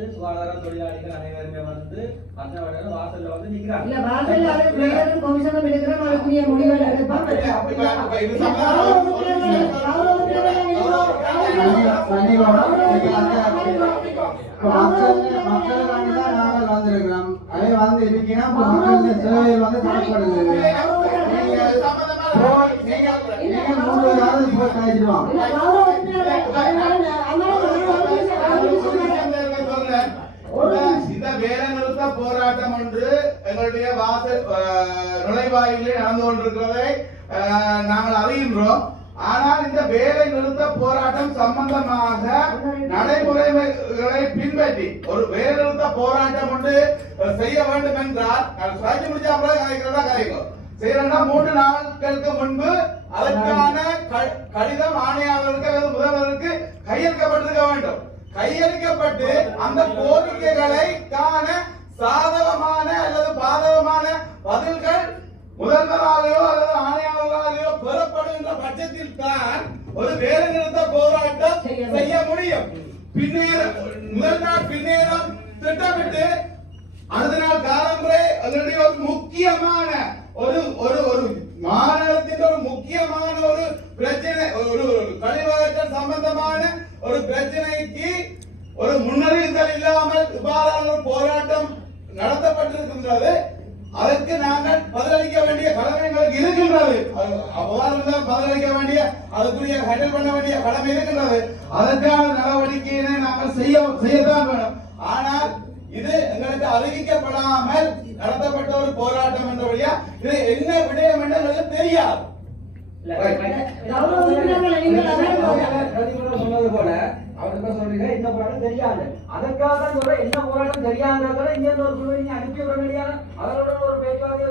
வந்து சுகாதார தொழிலாளிகள் அனைவருமே வந்து பஞ்சவடையில வாசல்ல வந்து நிக்கிறாங்க. இல்ல வாசல்ல அது பிளேயரும் கமிஷனும் எடுக்கிறோம், அதுக்குரிய முடிவுகள் எடுப்பாங்க. இந்த வேலை நிறுத்த போராட்டம் ஒன்று எங்களுடைய வாசல் நுழைவாயிலே நடந்து கொண்டிருக்கிறதை நாங்கள் அறிகின்றோம். ஆனால் இந்த வேலை நிறுத்த போராட்டம் சம்பந்தமாக நடைமுறைகளை பின்பற்றி ஒரு வேலை நிறுத்த போராட்டம் ஒன்று செய்ய வேண்டும் என்றால் முடிச்சா கதைக்கிறோம் செய்யறா 3 நாட்களுக்கு முன்பு அதற்கான கடிதம் ஆணையாளருக்கு அல்லது முதல்வருக்கு கையளிக்கப்பட்டிருக்க வேண்டும். கையளிக்கப்பட்டு அந்த கோரிக்கைகளை காண சாதகமான அல்லது பாதகமான பதில்கள் முதல்வராலேயோ அல்லது ஆணையாளராலேயோ பெறப்படுகின்ற பட்சத்தில் தான் ஒரு வேலை நிறுத்த போராட்டம் செய்ய முடியும். முதல் நாள் பின்னேறம் திட்டமிட்டு அடுத்த நாள் காலமுறை அதனுடைய ஒரு முக்கியமான ஒரு மாநிலத்தின் ஒரு முக்கியமான ஒரு பிரச்சனை, ஒரு கழிவகற்றல் சம்பந்தமான ஒரு பிரச்சனைக்கு ஒரு முன்னறிவித்தல் இல்லாமல் இவ்வாறான போராட்டம் நடத்தப்பட்டிருக்கின்றது. அதற்கு நாங்கள் பதிலளிக்க வேண்டிய கடமை எங்களுக்கு இருக்கின்றது. அவ்வாறு பதிலளிக்க வேண்டிய அதுக்குரிய ஹேண்டில் பண்ண வேண்டிய கடமை இருக்கின்றது. அதற்கான நடவடிக்கையினை நாங்கள் செய்யத்தான் வேணும். ஆனால் இது எங்களுக்கு அறிவிக்கப்படாமல் நடத்தப்பட்ட ஒரு போராட்டம் என்றபடியா இது என்ன விடயம் என்று எங்களுக்கு தெரியாது. சொன்னது போல அவருக்கு சொல்றீங்க இந்த போராட்டம் தெரியாது, அதற்காக தான் சொல்ற என்ன போராட்டம் தெரியாத இங்க ஒரு குழு நீங்க அனுப்பி விட முடியாது. அதோட ஒரு பேச்சுவார்த்தை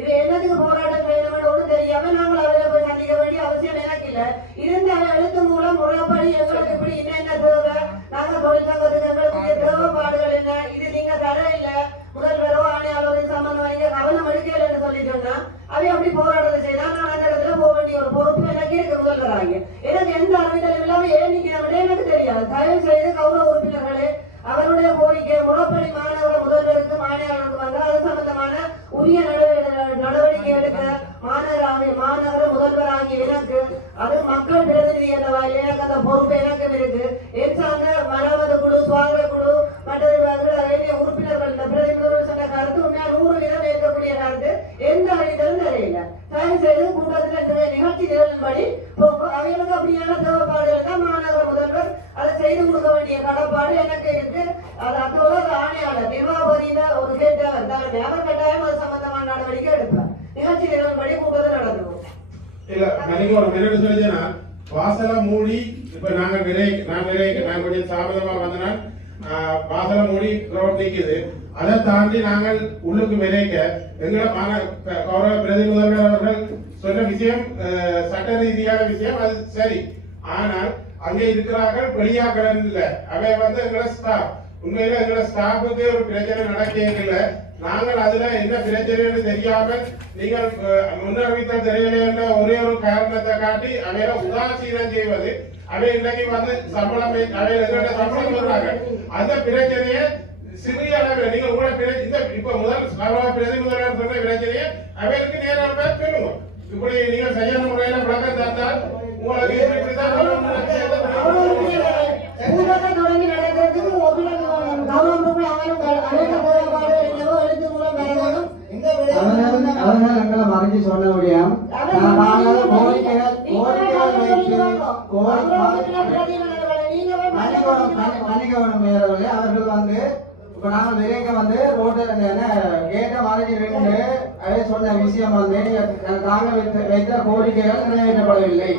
இது என்னதுக்கு போராட்டம் செய்யணும் தெரியாம நாங்கள் அவரை போய் சந்திக்க வேண்டிய அவசியம் எனக்கு இல்ல. இருந்த எழுத்து மூலம் முறைப்படி எங்களுக்கு இப்படி என்ன தேவை, நாங்க தொழிற்சங்கத்துக்கு எங்களுக்கு தேவைப்பாடுகள் என்ன, இது நீங்க தர இல்ல முதல்வரோ ஆணையாளரின் சம்பந்தம் நீங்க கவனம் எடுக்கல என்று சொல்லி சொன்னா அவை அப்படி போராட்டத்தை செய்தா நான் அந்த இடத்துல போக வேண்டிய ஒரு பொறுப்பு எனக்கு இருக்கு. முதல்வராங்க எனக்கு எந்த அறிவித்தலும் இல்லாம ஏன் நீங்க எனக்கு தெரியாது. தயவு செய்து கௌரவ உறுப்பினர்களே அவருடைய கோரிக்கை முறைப்படி மாநகர முதல்வருக்கு ஆணையாளருக்கு வந்தால் அது சம்பந்தமான உரிய நடவடிக்கை எடுக்க மாநகர முதல்வராகிய எனக்கு அது மக்கள் பிரதிநிதி என்ற வகையில் எனக்கு அந்த பொறுப்பு எனக்கும் இருக்கு. என் சார்ந்த மராமத்து குழு சுவாகர குழு மற்ற உறுப்பினர்கள் இந்த பிரதிநிதிகள் சொன்ன கருத்து உண்மையாக 100% ஏற்கக்கூடிய கருத்து எந்த அறிவித்தலும் தெரியல. தயவு செய்து கூட்டத்தில் நிகழ்ச்சி நிரலின்படி அவங்களுக்கு அப்படியான தேவைப்பாடுகள் தான் மாநகர முதல்வர் அதை செய்து கொடுக்க வேண்டிய கடப்பாடு எனக்கு இருக்கு. அது அதோட ஆணையாளர் நிர்வாகபதியில ஒரு கேட்டவர் தலைமை அவர் கட்டாயம் அது சம்பந்தமான நடவடிக்கை எடுப்பார். நிகழ்ச்சி நிரலின்படி கூட்டத்தில் நடந்துவோம். இல்ல எனக்கு ஒரு மெனு சொல்லிச்சேன்னா வாசலை மூடி இப்ப நாங்க கொஞ்சம் தாமதமா வந்தனால் வாசலை மூடி கிரௌண்ட் நிக்குது. அதை தாண்டி நாங்கள் உள்ளுக்கு விரைக்க எங்களை கௌரவ பிரதி முதல்வர் அவர்கள் சொன்ன விஷயம் சட்ட ரீதியான விஷயம், அது சரி. ஆனால் அங்கே இருக்கிறார்கள் வெளியாக்கள் இல்ல, அவை வந்து எங்களை ஸ்டாஃப். உண்மையில எங்களை ஸ்டாஃபுக்கு ஒரு பிரச்சனை நடக்கல. நாங்கள் அதுல என்ன பிரச்சனைன்னு தெரியாமல் நீங்கள் முன்னறிவித்தல் தெரியல ஒரே ஒரு காரணத்தை காட்டி அவையில உதாசீனம் செய்வது, அவை இன்னைக்கு வந்து சம்பளம் அவை எங்கள்கிட்ட சம்பளம் சொல்றாங்க. அந்த பிரச்சனையை சிறிய அளவில் நீங்க உங்களோட இந்த இப்ப பிரதி முதல்வர் சொன்ன பிரச்சனையை அவைக்கு நேராக சொல்லுவோம். இப்படி நீங்க சரியான முறையில விளக்கம் தந்தால் உங்களுக்கு அவர்கள் எங்களை மறைஞ்சு சொல்ல முடியும். அவர்கள் வந்து இப்ப நாங்க விரைக்க வந்து ரோட்டு கேட்ட மறைஞ்சி நின்று அதே சொன்ன விஷயம் வந்து நாங்கள் வைத்த கோரிக்கைகள் நிறைவேற்றப்படவில்லை.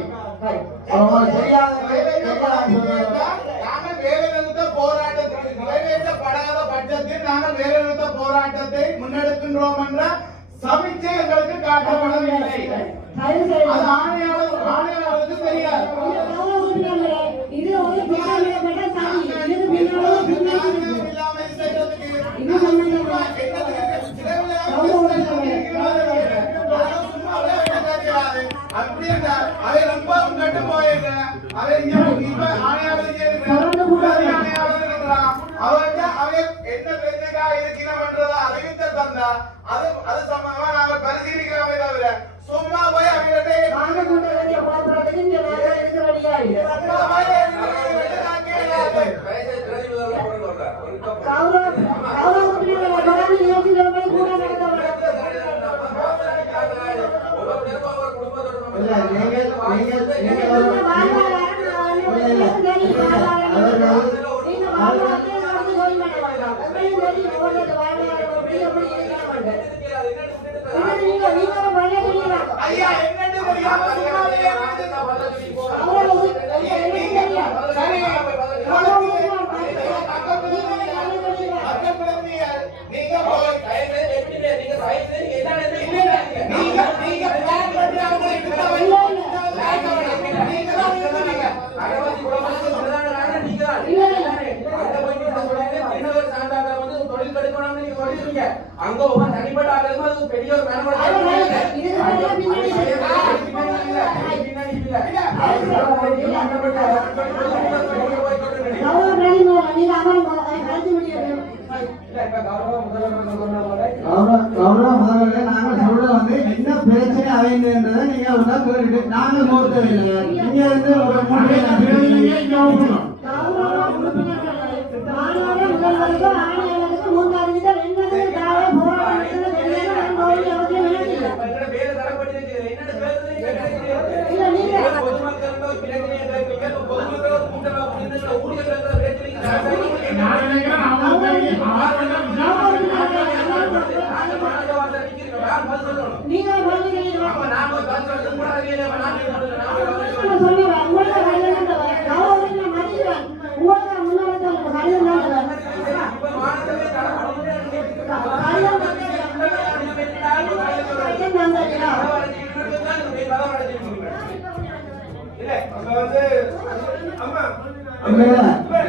நாங்கள் வேலைநிறுத்த போராட்டத்துக்கு நிறைவேற்றப்படாத பட்சத்தில் நாங்கள் வேலைநிறுத்த போராட்டத்தை முன்னெடுக்கின்றோம் என்ற சமிச்சை எங்களுக்கு காட்டப்படவில்லை. அது ஆணையாளருக்கு தெரியாது. இது ஒரு திட்டமிடப்பட்ட சதி. இது சும்மா போய் ஐயா என்னன்னு தெரியாம நீங்க அங்க ஒரு தனிப்பட்ட ஆளுங்க அது பெரிய ஒரு நாங்கள் சொல்றது வந்து என்ன பிரச்சனை அவைன்றதை நீங்க கேட்டுட்டு நாங்கள் நோட்டவில்லை. நீங்க வந்து ஒரு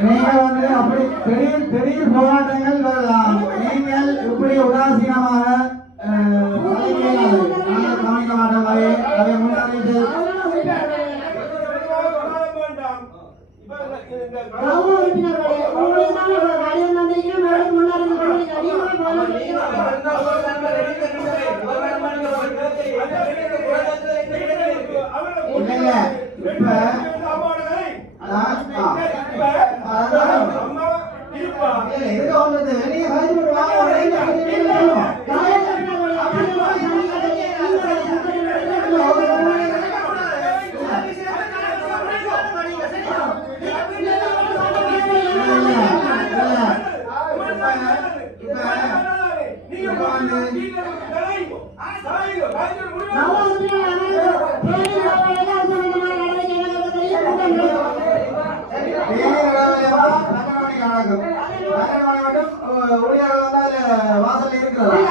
நீங்க வந்து அப்படி திடீர் போராட்டங்கள் வரலாம். நீங்கள் இப்படி உதாசீனமாக கவனிக்க மாட்டோம். அதை முன்னறிவித்து வாசல் இருக்கிறதா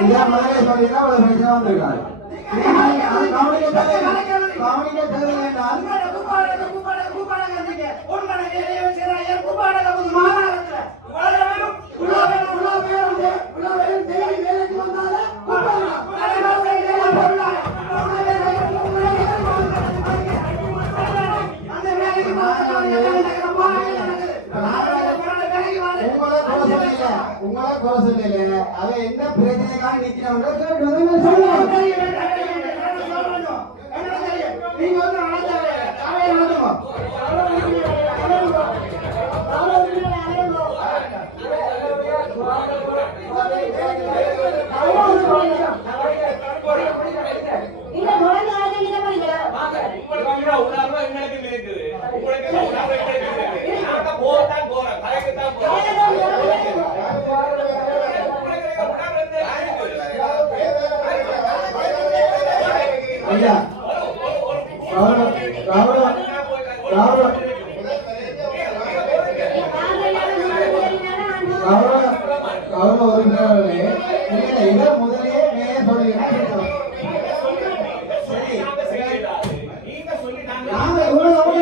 இதே மாதிரி சொல்லிதான் பிரச்சனை வந்திருக்காரு. உங்களா குறை சொல்லல அவ என்ன பிரச்சனைக்காக நிக்கிறோம் நீங்க வந்து ஐயா கௌரவ உறுப்பினர்களே இதை முதலே மேயர் சொல்லுகிறேன் நாங்க இவ்வளவு